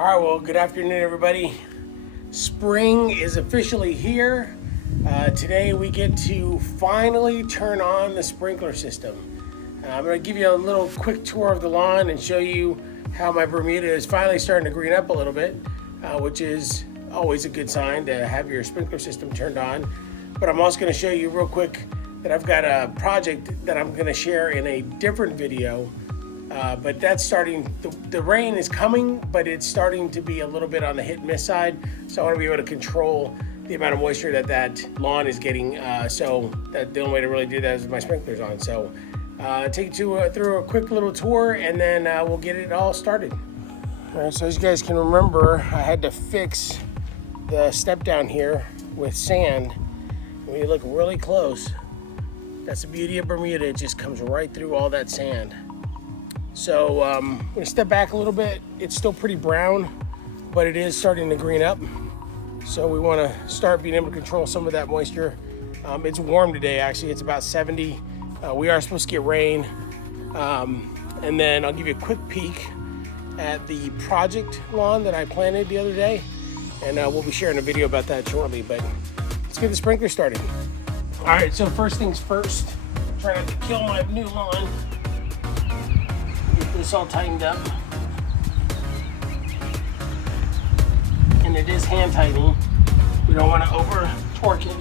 All right, well, good afternoon, everybody. Spring is officially here. Today we get to finally turn on the sprinkler system. I'm going to give you a little quick tour of the lawn and show you how my Bermuda is finally starting to green up a little bit, which is always a good sign to have your sprinkler system turned on. But I'm also going to show you real quick that I've got a project that I'm going to share in a different video. But that's starting, the rain is coming, but it's starting to be a little bit on the hit and miss side. So I want to be able to control the amount of moisture that lawn is getting. So that the only way to really do that is with my sprinklers on. So take you through a quick little tour, and then we'll get it all started. All right, so as you guys can remember, I had to fix the step down here with sand. When you look really close, that's the beauty of Bermuda. It just comes right through all that sand. So I'm going to step back a little bit. It's still pretty brown, but it is starting to green up. So we want to start being able to control some of that moisture. It's warm today, actually. It's about 70. We are supposed to get rain. And then I'll give you a quick peek at the project lawn that I planted the other day. And we'll be sharing a video about that shortly. But let's get the sprinkler started. All right, so first things first, try not to kill my new lawn. Get this all tightened up. And it is hand tightening. We don't want to over torque it.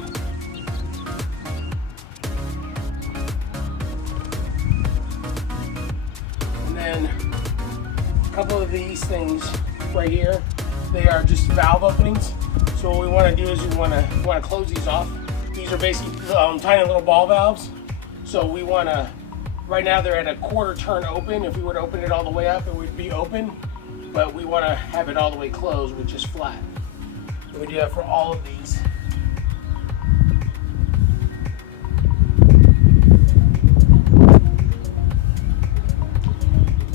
And then a couple of these things right here, they are just valve openings. So what we want to do is we want to close these off. These are basically tiny little ball valves. So we want to, right now they're at a quarter turn open. If we were to open it all the way up, it would be open. But we want to have it all the way closed, which is flat. So we do that for all of these.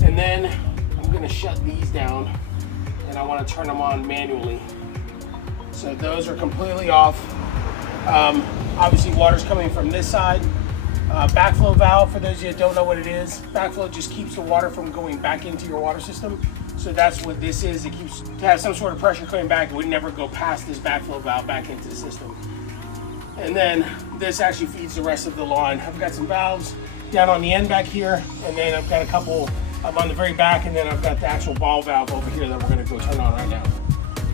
And then I'm going to shut these down, and I want to turn them on manually. So those are completely off. Obviously water's coming from this side. Backflow valve, for those of you that don't know what it is, backflow just keeps the water from going back into your water system. So that's what this is. It keeps to have some sort of pressure coming back. It would never go past this backflow valve back into the system. And then this actually feeds the rest of the lawn. I've got some valves down on the end back here, and then I've got a couple on the very back, and then I've got the actual ball valve over here that we're going to go turn on right now.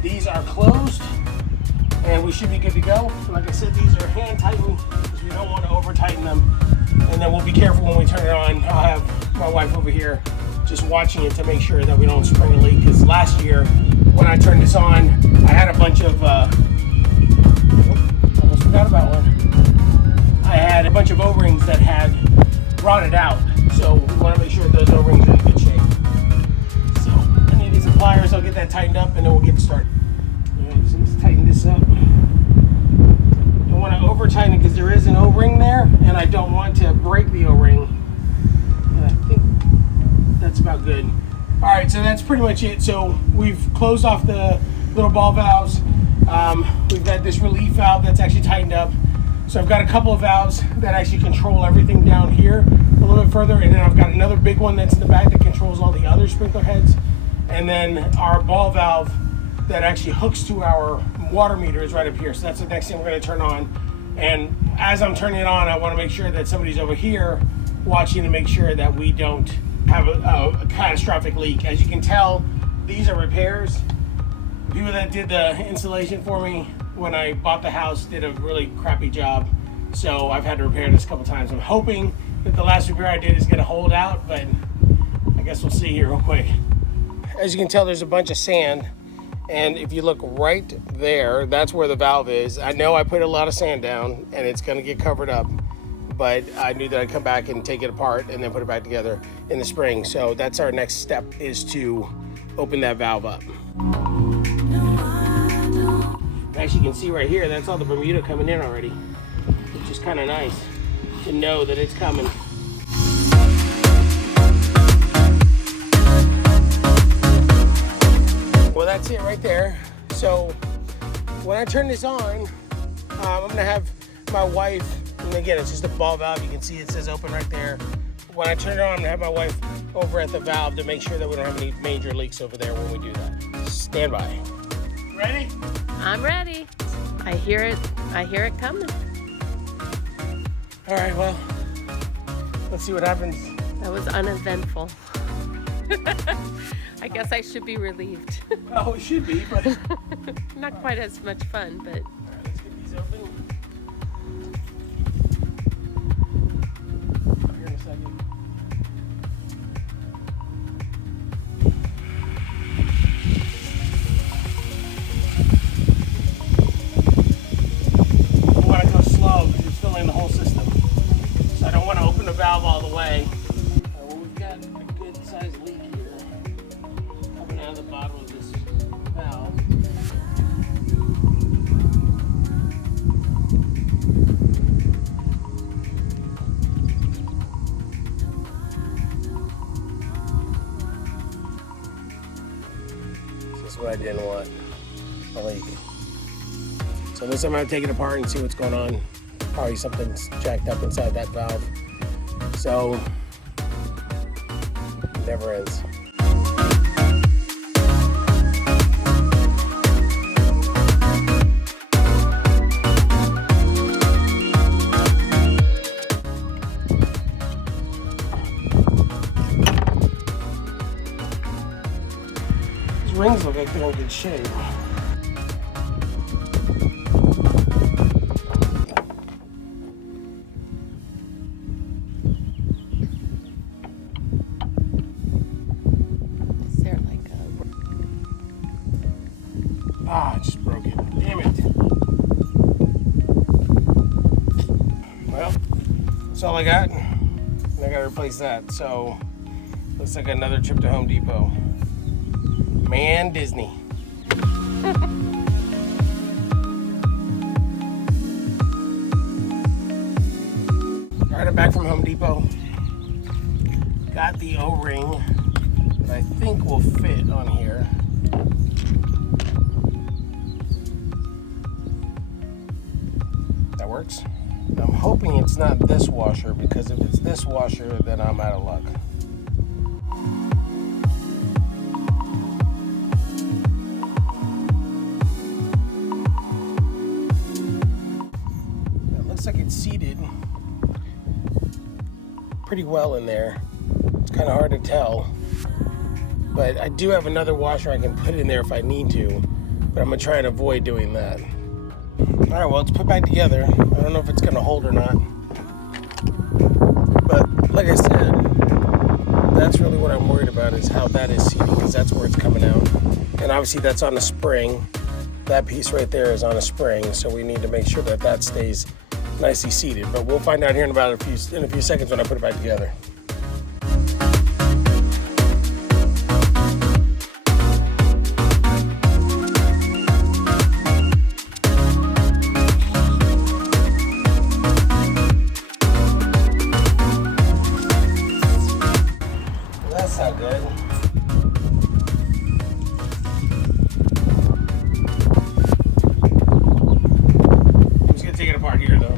These are closed, and we should be good to go. Like I said, these are hand tightened because we don't want to over tighten them. And then we'll be careful when we turn it on. I'll have my wife over here just watching it to make sure that we don't spring a leak. Because last year, when I turned this on, I had a bunch of, almost forgot about one. I had a bunch of O-rings that had rotted out. So we want to make sure those O-rings are in good shape. So I need some pliers. I'll get that tightened up, and then we'll get started. All right, so let's tighten this up. I want to over tighten it because there is an O-ring there, and I don't want to break the O-ring. And I think that's about good. All right, so that's pretty much it. So we've closed off the little ball valves. We've got this relief valve that's actually tightened up. So I've got a couple of valves that actually control everything down here a little bit further, and then I've got another big one that's in the back that controls all the other sprinkler heads, and then our ball valve that actually hooks to our water meter is right up here. So that's the next thing we're going to turn on. And as I'm turning it on, I want to make sure that somebody's over here watching to make sure that we don't have a catastrophic leak. As you can tell, these are repairs. The people that did the installation for me when I bought the house did a really crappy job. So I've had to repair this a couple times. I'm hoping that the last repair I did is going to hold out, but I guess we'll see here real quick. As you can tell, there's a bunch of sand. And if you look right there, that's where the valve is. I know I put a lot of sand down and it's gonna get covered up, but I knew that I'd come back and take it apart and then put it back together in the spring. So that's our next step, is to open that valve up. As you can see right here, that's all the Bermuda coming in already, which is kind of nice to know that it's coming. Well, that's it right there. So when I turn this on, I'm gonna have my wife, and again, it's just a ball valve. You can see it says open right there. When I turn it on, I'm gonna have my wife over at the valve to make sure that we don't have any major leaks over there when we do that. stand by. Ready? I'm ready. I hear it coming. All right, well, let's see what happens. That was uneventful. I guess I should be relieved. Oh, it should be, but not quite as much fun, but. All right, let's get these open. Here in a second. I want to go slow because it's filling the whole system. So I don't want to open the valve all the way. Well, we've got a good sized leak here coming out of the bottom of this valve. This is what I didn't want, a leak. So this I'm going to take it apart and see what's going on. Probably something's jacked up inside that valve. So, it never ends. These rings look like they're in good shape. Ah, I just broke it. Damn it. Well, that's all I got. And I gotta replace that. So, looks like another trip to Home Depot. Man, Disney. Alright, I'm back from Home Depot. Got the O-ring that I think will fit on here. Works. I'm hoping it's not this washer, because if it's this washer, then I'm out of luck. It looks like it's seated pretty well in there. It's kind of hard to tell, but I do have another washer I can put in there if I need to, but I'm gonna try and avoid doing that. All right, well, it's put back together. I don't know if it's going to hold or not. But like I said, that's really what I'm worried about, is how that is seating, because that's where it's coming out. And obviously that's on a spring. That piece right there is on a spring, so we need to make sure that that stays nicely seated. But we'll find out here in a few seconds when I put it back together. That's not good. I'm just gonna take it apart here though.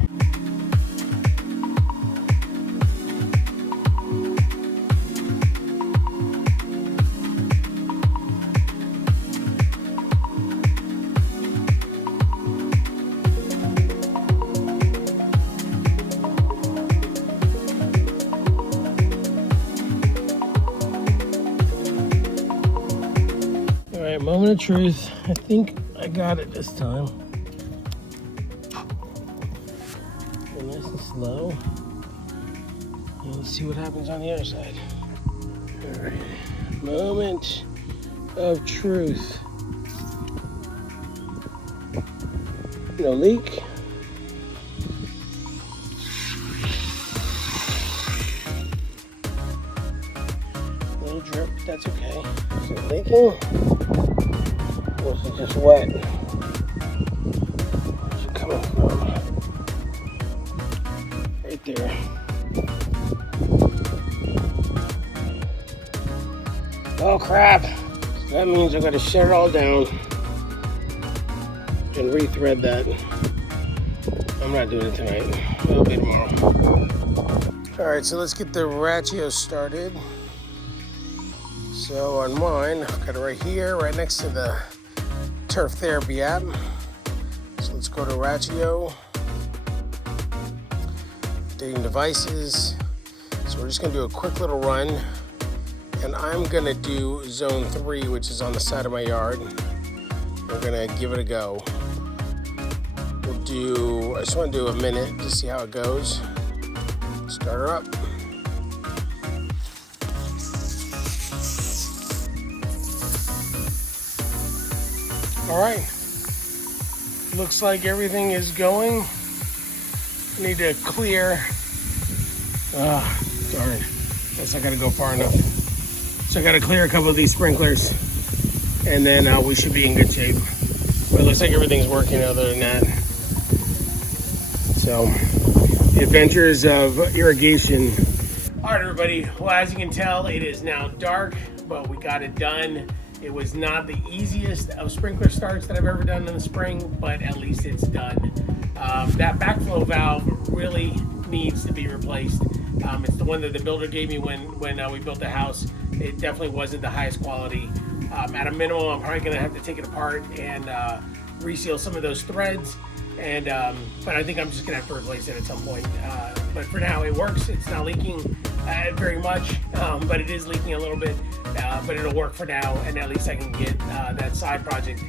All right, moment of truth. I think I got it this time. Go nice and slow. And let's see what happens on the other side. All right, moment of truth. No leak. Little drip, but that's okay. Is it leaking? Or is it just wet? Where's it coming from? Right there. Oh crap! So that means I've got to shut it all down and rethread that. I'm not doing it tonight. It'll be tomorrow. All right, so let's get the ratio started. So on mine, I've got it right here, right next to the turf therapy app. So let's go to Ratio, updating devices. So we're just gonna do a quick little run, and I'm gonna do zone 3, which is on the side of my yard. We're gonna give it a go. I just wanna do a minute to see how it goes. Start her up. All right, looks like everything is going. I need to clear, darn, guess I gotta go far enough. So I gotta clear a couple of these sprinklers, and then we should be in good shape. But it looks like everything's working other than that. So, the adventures of irrigation. All right, everybody, well, as you can tell, it is now dark, but we got it done. It was not the easiest of sprinkler starts that I've ever done in the spring, but at least it's done. That backflow valve really needs to be replaced. It's the one that the builder gave me when we built the house. It definitely wasn't the highest quality. At a minimum, I'm probably gonna have to take it apart and reseal some of those threads. And but I think I'm just gonna have to replace it at some point. But for now, it works. It's not leaking very much, but it is leaking a little bit. But it'll work for now, and at least I can get that side project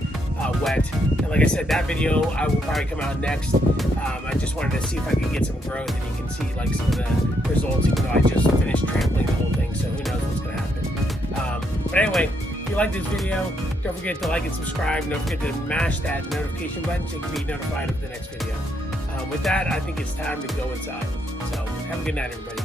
wet. And like I said, that video will probably come out next. I just wanted to see if I could get some growth, and you can see like some of the results, even though I just finished trampling the whole thing. So who knows what's gonna happen. But anyway, if you like this video, don't forget to like and subscribe. Don't forget to mash that notification button so you can be notified of the next video. With that, I think it's time to go inside. So have a good night, everybody.